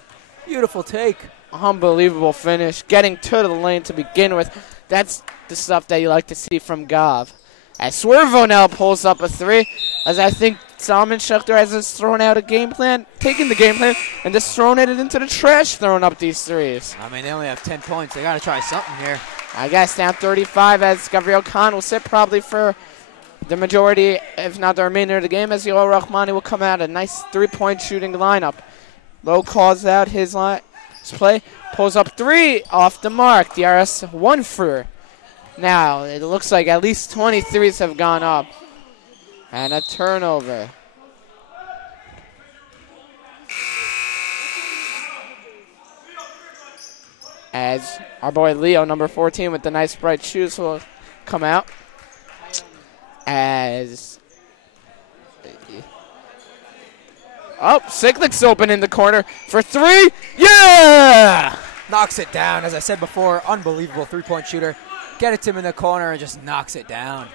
Beautiful take. Unbelievable finish. Getting to the lane to begin with. That's the stuff that you like to see from Gav. As Swervo now pulls up a 3. As I think Salman Schechter has just thrown out a game plan, taking the game plan, and just thrown it into the trash, throwing up these 3s. I mean, they only have 10 points. They got to try something here. I guess down 35 as Gabriel Khan will sit probably for the majority, if not the remainder of the game, as Yoel Rahmani will come out. A nice 3-point shooting lineup. Low calls out his play, pulls up 3 off the mark. DRS 1 for. Now, it looks like at least 23s have gone up. And a turnover. As our boy Leo, number 14, with the nice bright shoes will come out. As... Oh, Siklik's open in the corner for 3. Yeah! Knocks it down. As I said before, unbelievable 3-point shooter. Get it to him in the corner and just knocks it down.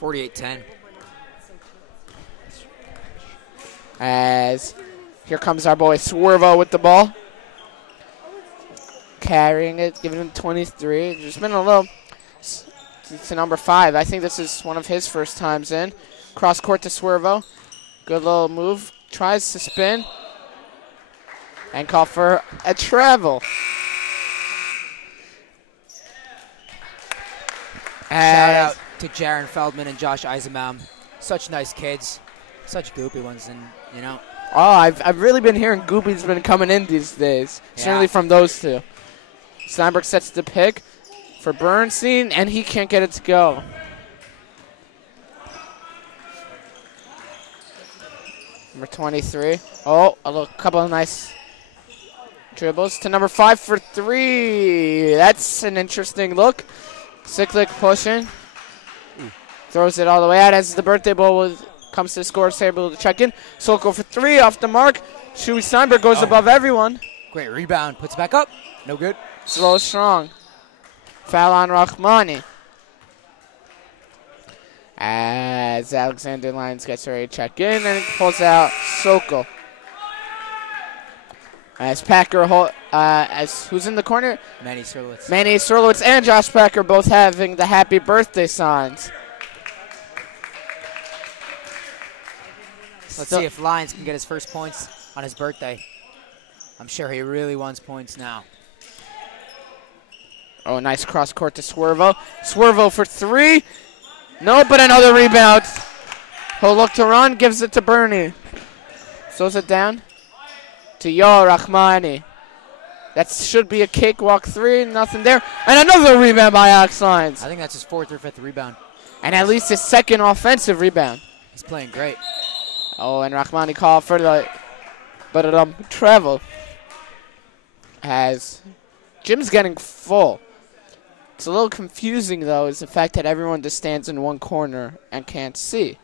48-10. As here comes our boy Swervo with the ball. Carrying it, giving him 23. There's been a little to number 5. I think this is one of his first times in. Cross court to Swervo. Good little move. Tries to spin. And call for a travel. Shout out to Jaron Feldman and Josh Eisenbaum. Such nice kids. Such goopy ones, and you know. Oh, I've really been hearing goopies been coming in these days. Yeah. Certainly from those two. Steinberg sets the pick for Bernstein, and he can't get it to go. Number 23. Oh, a couple of nice dribbles to number 5 for 3. That's an interesting look. Siklik pushing. Throws it all the way out as the birthday bowl comes to the scorer's table to check in. Sokol for 3 off the mark. Shuey Steinberg goes above everyone. Great rebound. Puts it back up. No good. Slow, strong. Foul on Rahmani. As Alexander Lyons gets ready to check in and pulls out Sokol. As Packer, as who's in the corner? Manny Serlowitz. Manny Serlowitz and Josh Packer both having the happy birthday signs. Let's see if Lyons can get his first points on his birthday. I'm sure he really wants points now. Oh, nice cross court to Swervo. Swervo for 3. No, but another rebound. He'll look to run, gives it to Bernie. Throws it down to Yoel Rahmani. That should be a cakewalk 3. Nothing there. And another rebound by Alex Lyons. I think that's his 4th or 5th rebound. And at least his 2nd offensive rebound. He's playing great. Oh, and Rahmani called for the travel. As Jim's getting full. It's a little confusing, though, is the fact that everyone just stands in one corner and can't see.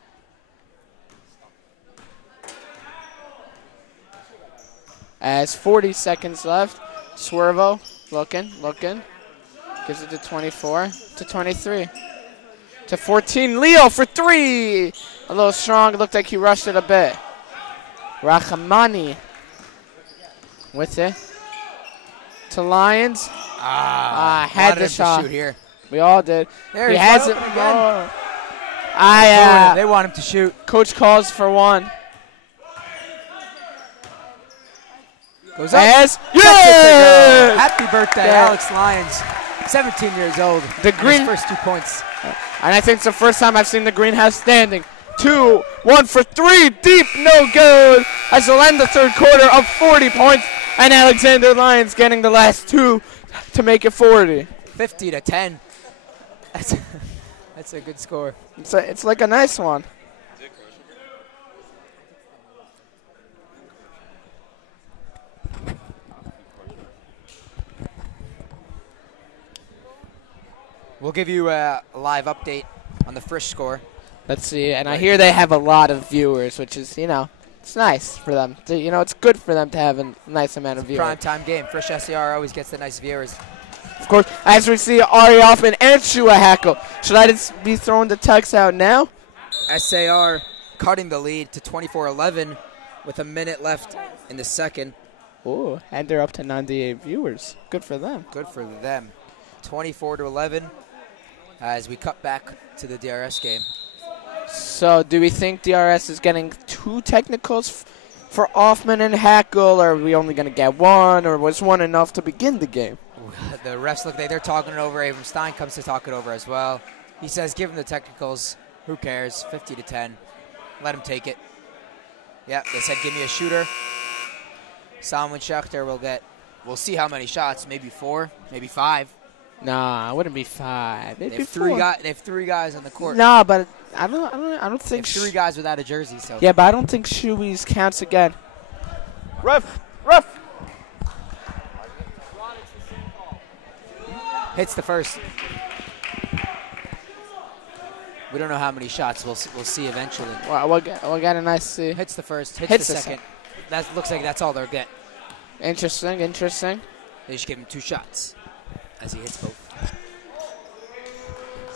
As 40 seconds left, Swervo looking. Gives it to 24, to 23, to 14. Leo for 3. A little strong. It looked like he rushed it a bit. Rahmani with it to Lions. Had the shot. To shoot here. We all did. There he he's has it. wide open again. They They want him to shoot. coach calls for one. Goes up. Yes. Yeah! Happy birthday, Yeah. Alex Lyons. 17 years old. The green. His first 2 points. And I think it's the first time I've seen the greenhouse standing. 2, 1 for 3, deep, no good. As they'll end the third quarter of 40 points, and Alexander Lyons getting the last 2 to make it 40. 50-10. That's a good score. It's like a nice one. We'll give you a live update on the Frisch score. Let's see, and I hear they have a lot of viewers, which is, it's nice for them. It's good for them to have a nice amount of viewers. Prime time game. Frisch SAR always gets the nice viewers. Of course, as we see Ari Hoffman and Shua Hackle. Should I just be throwing the text out now? SAR cutting the lead to 24-11 with a minute left in the second. Oh, and they're up to 98 viewers. Good for them. Good for them. 24-11 as we cut back to the DRS game. So, do we think DRS is getting 2 technicals for Hoffman and Hackle, or are we only going to get 1, or was 1 enough to begin the game? The refs look like they're talking it over. Abram Stein comes to talk it over as well. He says, give him the technicals. Who cares? 50-10. Let him take it. Yep, they said, give me a shooter. Salman Schechter we'll see how many shots. Maybe 4, maybe 5. Nah, it wouldn't be 5. They have 3 guys on the court. Nah, but I don't think. 3 guys without a jersey. So yeah, but I don't think Shui's counts again. Ref. Hits the first. We don't know how many shots. We'll see eventually. Well, we got a nice see. Hits the first. Hits the second. That looks like that's all they'll get. Interesting. They just give him 2 shots as he hits both.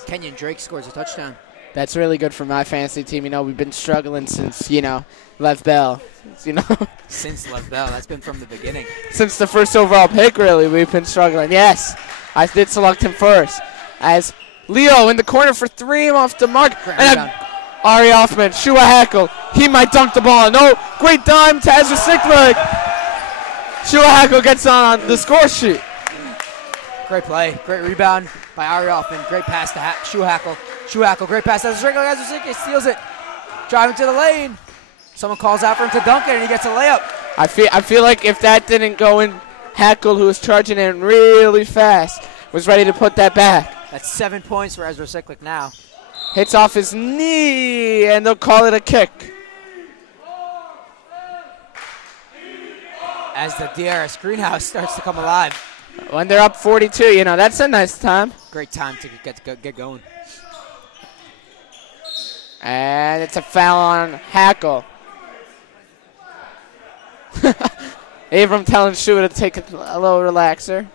Kenyon Drake scores a touchdown. That's really good for my fantasy team. We've been struggling since, Lev Bell. Since Lev Bell. That's been from the beginning. Since the first overall pick, really, we've been struggling. Yes, I did select him first. As Leo in the corner for 3 off the mark. And Ari Hoffman, Shua Hackle. He might dunk the ball. No, great dime to Ezra Sickler. Shua Hackle gets on the score sheet. Great play. Great rebound by Ari Hoffman. Great pass to Shua Hackle. Shua Hackle, great pass to Ezra Sickler. Steals it. Driving to the lane. Someone calls out for him to dunk it, and he gets a layup. I feel like if that didn't go in, Hackle, who was charging in really fast, was ready to put that back. That's 7 points for Ezra Sickler now. Hits off his knee, and they'll call it a kick. As the DRS greenhouse starts to come alive. When they're up 42, that's a nice time. Great time to get going. And it's a foul on Hackle. Abram telling Shua to take a little relaxer.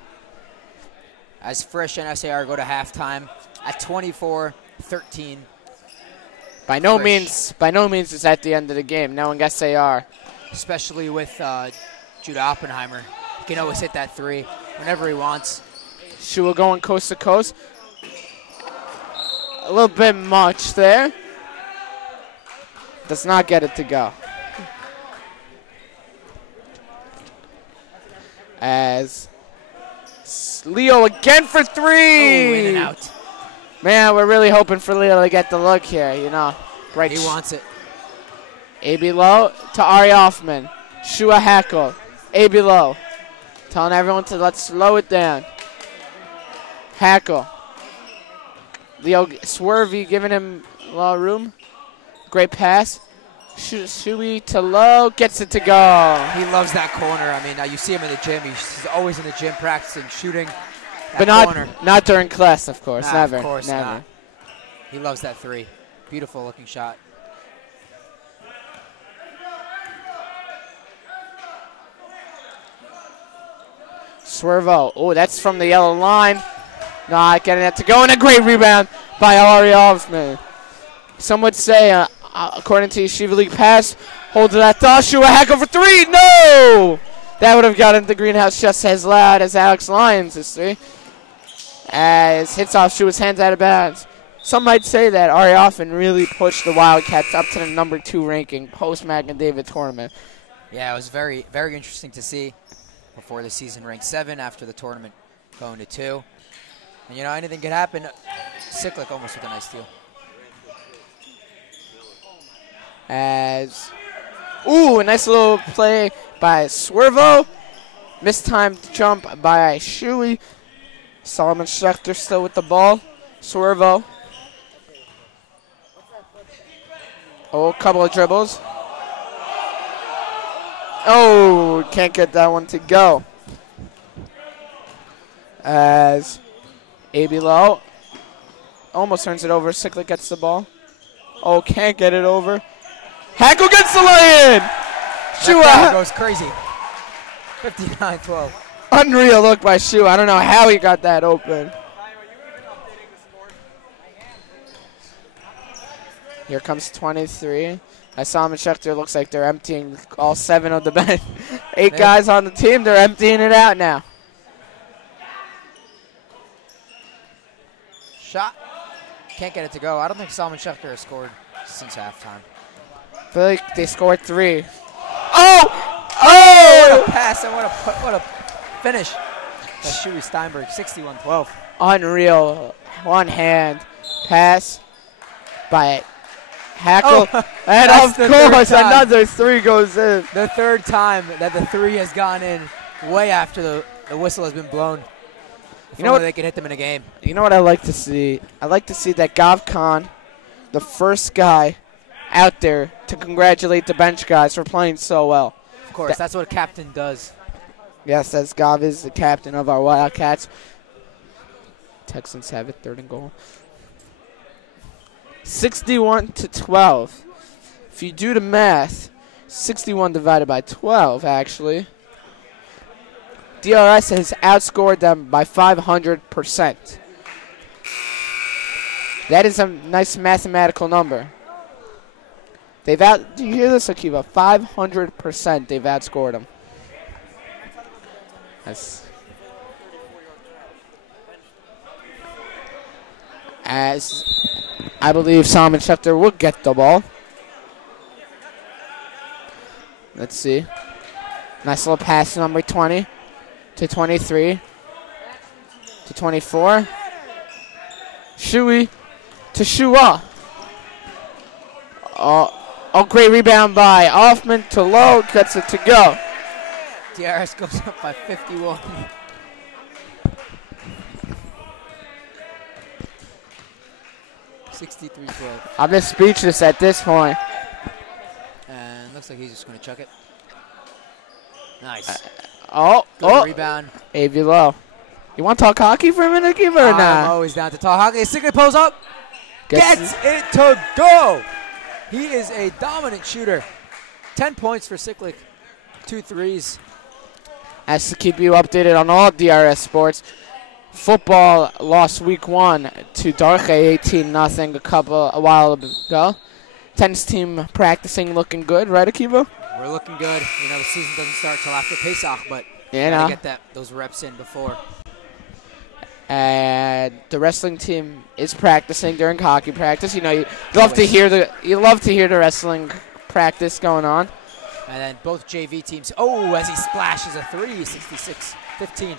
As Frisch and SAR go to halftime at 24-13. By no means it's at the end of the game, knowing SAR. Especially with Judah Oppenheimer. He can always hit that 3 whenever he wants. Shua going coast to coast. A little bit much there. Does not get it to go. As Leo again for 3. Oh, in and out. Man, we're really hoping for Leo to get the look here, Great. He wants it. A.B. Low to Ari Hoffman. Shua Hackle. A.B. Low. Telling everyone to let's slow it down. Hackle. Leo Swervey giving him a lot of room. Great pass. Shui to Low. Gets it to go. He loves that corner. I mean, now you see him in the gym. He's always in the gym practicing, shooting that but not during class, of course. Nah, Never. Of course Never. not. He loves that 3. Beautiful looking shot. Swervo. Oh, that's from the yellow line. Not getting that to go. And a great rebound by Ari Hoffman. Some would say, according to Yeshiva League Pass, Holds it at the Shua. Hack over 3. No! That would have gotten the greenhouse just as loud as Alex Lyons' 3. As hits off Shua's hands out of bounds. Some might say that Ari Hoffman really pushed the Wildcats up to the #2 ranking post-Mac and David tournament. Yeah, it was very, very interesting to see. Before the season, ranked 7. After the tournament, going to 2. And, you know, anything could happen. Cyclic almost with a nice steal. As, ooh, a nice little play by Swervo. Mistimed jump by Shuey. Solomon Schechter still with the ball. Swervo. Oh, a couple of dribbles. Oh, can't get that one to go. As A.B. Lowe almost turns it over. Cyclic gets the ball. Oh, can't get it over. Hackle gets the lay-in. That goes crazy. 59-12. Unreal look by Shua. I don't know how he got that open. Here comes 23. Solomon Schechter looks like they're emptying all 7 of the bench. 8 guys on the team. They're emptying it out now. Shot. Can't get it to go. I don't think Solomon Schechter has scored since halftime. I feel like they scored 3. Oh! Oh! What a pass and what a finish. That's Shuey Steinberg, 61-12. Unreal. One hand pass by Hackle. Oh, and of course, another 3 goes in. The 3rd time that the 3 has gone in, way after the whistle has been blown. You know what? They can hit them in a game. You know what I like to see? I like to see that Gav Khan, the first guy out there to congratulate the bench guys for playing so well. Of course, that's what a captain does. Yes, as Gav is the captain of our Wildcats. Texans have it, 3rd and goal. 61-12. If you do the math, 61 divided by 12, actually. DRS has outscored them by 500%. That is a nice mathematical number. Do you hear this, Akiva? 500% they've outscored them. That's as I believe Solomon Schechter will get the ball. Let's see. Nice little pass, number 20 to 23 to 24. Shuey to Shua. Oh, great rebound by Hoffman to Lowe. Gets it to go. DRS goes up by 51. I'm just speechless at this point. And looks like he's just going to chuck it. Nice. Good rebound. A.V. Lowe. You want to talk hockey for a minute, Akiva, or not? I'm always down to talk hockey. Cyclic pulls up. Gets it to go. He is a dominant shooter. 10 points for Cyclic. 2 threes. As to keep you updated on all DRS sports, football lost week 1 to Darke 18-0 a while ago. Tennis team practicing, looking good, right, Akiva? We're looking good. You know, the season doesn't start till after Pesach, but you gotta get those reps in before. And the wrestling team is practicing during hockey practice. You know, you love to hear the wrestling practice going on. And then both JV teams. Oh, as he splashes a 3, 66-15.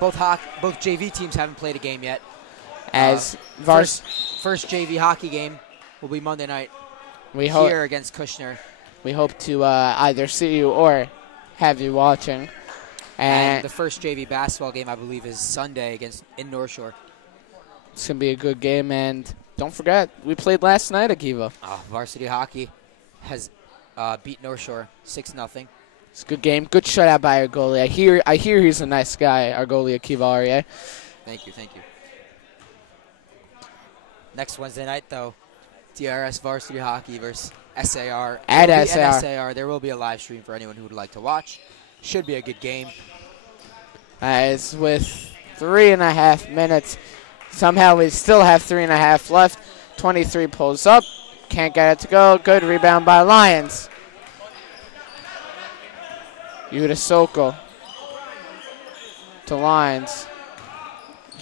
Both JV teams haven't played a game yet. As first JV hockey game will be Monday night here against Kushner. We hope to either see you or have you watching. And the first JV basketball game, I believe, is Sunday in North Shore. It's going to be a good game. And don't forget, we played last night, Akiva. Varsity hockey has beat North Shore 6-0. It's a good game. Good shutout by our goalie. I hear he's a nice guy, our goalie, Akiva Aryeh. Thank you. Next Wednesday night, though, DRS varsity hockey versus SAR. At SAR. SAR. There will be a live stream for anyone who would like to watch. Should be a good game. As with 3.5 minutes, somehow we still have 3.5 left. 23 pulls up. Can't get it to go. Good rebound by Lions. Yuta Soko to Lines.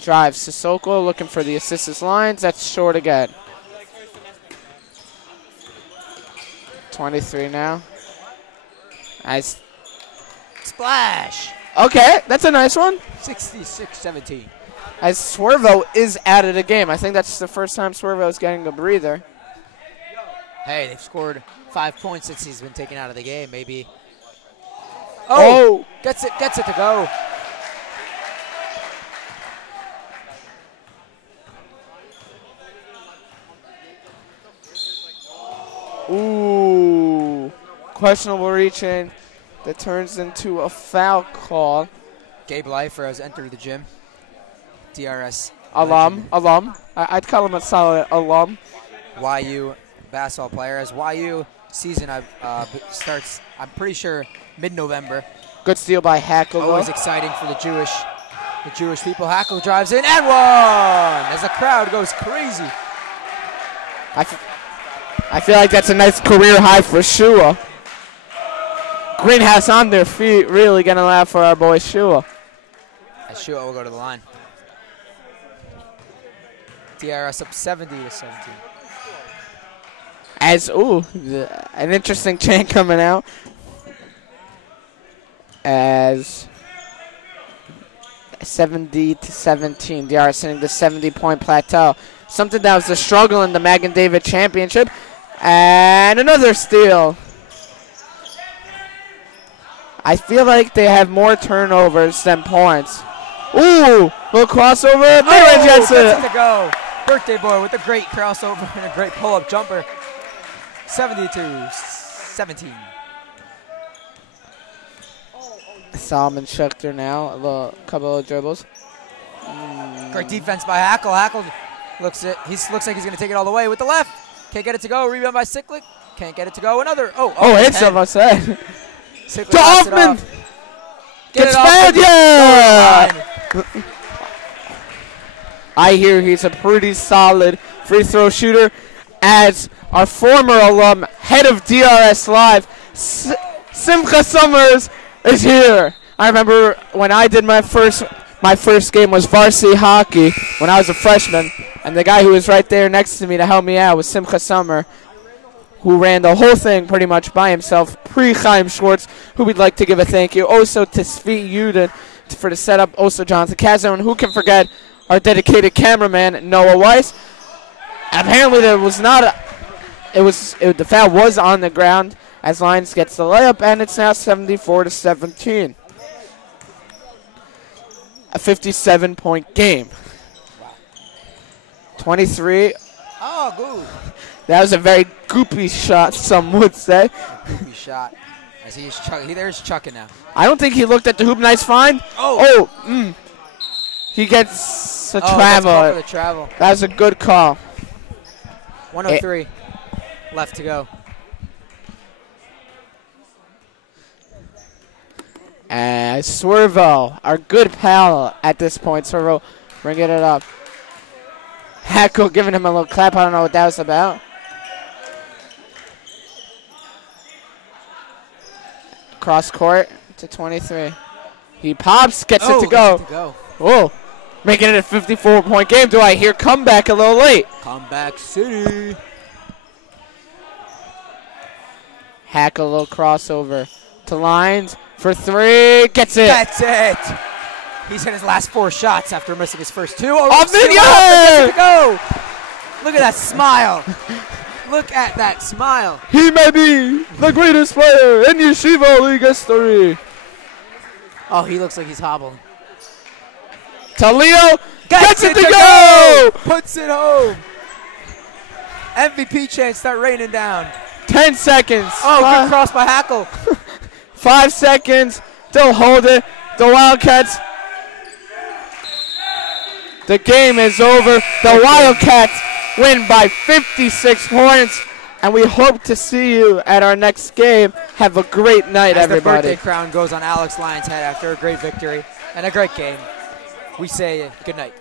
Drives Sissoko looking for the assist Lines. That's short again. 23 now. Nice. Splash. Okay, that's a nice one. 66-17. As Swervo is out of the game. I think that's the first time Swervo is getting a breather. Hey, they've scored 5 points since he's been taken out of the game. Maybe. Oh! Gets it to go. Ooh. Questionable reach-in that turns into a foul call. Gabe Leifer has entered the gym. DRS. Alum. I'd call him a solid alum. YU basketball player. As YU season starts, I'm pretty sure, mid-November. Good steal by Hackle. Always exciting for the Jewish people. Hackle drives in and one as the crowd goes crazy. I feel like that's a nice career high for Shua. Greenhouse on their feet, really gonna laugh for our boy Shua. As Shua will go to the line. DRS up 70-17. As an interesting chant coming out. As 70-17, DRS hitting the 70-point plateau. Something that was a struggle in the Magan David Championship. And another steal. I feel like they have more turnovers than points. Ooh, little crossover. Mid-range gets it to go. Birthday boy with a great crossover and a great pull-up jumper. 72-17. Solomon Schechter now, a couple of dribbles. Great defense by Hackle. Hackle looks like he's going to take it all the way with the left. Can't get it to go. Rebound by Sicklick. Can't get it to go. Another. Hits him, I said. To Hoffman. Gets bad, yeah. I hear he's a pretty solid free throw shooter. As our former alum, head of DRS Live, Simcha Summers is here. I remember when I did my first game was varsity hockey when I was a freshman, and the guy who was right there next to me to help me out was Simcha Summer, who ran the whole thing pretty much by himself, pre-Chaim Schwartz, who we'd like to give a thank you. Also to Svi Yudin for the setup. Also Jonathan Cazzo, and who can forget our dedicated cameraman, Noah Weiss. Apparently there was not the foul was on the ground as Lions gets the layup, and it's now 74-17. A 57-point game. 23. Oh, good. That was a very goopy shot, some would say. Goopy shot. As there's chucking now. I don't think he looked at the hoop. Nice find. He gets a travel. The travel. That was a good call. 103 left to go. And Swervo, our good pal at this point. Swervo bringing it up. Hackle giving him a little clap. I don't know what that was about. Cross court to 23. He pops, gets it to go. Oh, making it a 54-point game. Do I hear comeback a little late? Comeback City. Hackle, a little crossover to Lines for three. Gets it. That's it. He's hit his last 4 shots after missing his first 2. Off the go. Look at that smile. Look at that smile. He may be the greatest player in Yeshiva League history. Oh, he looks like he's hobbling. Talio gets it to go. Puts it home. MVP chance start raining down. 10 seconds. Oh, good cross by Hackle. 5 seconds. They'll hold it. The Wildcats. The game is over. The Wildcats win by 56 points. And we hope to see you at our next game. Have a great night, everybody. The birthday crown goes on Alex Lyon's head after a great victory and a great game. We say good night.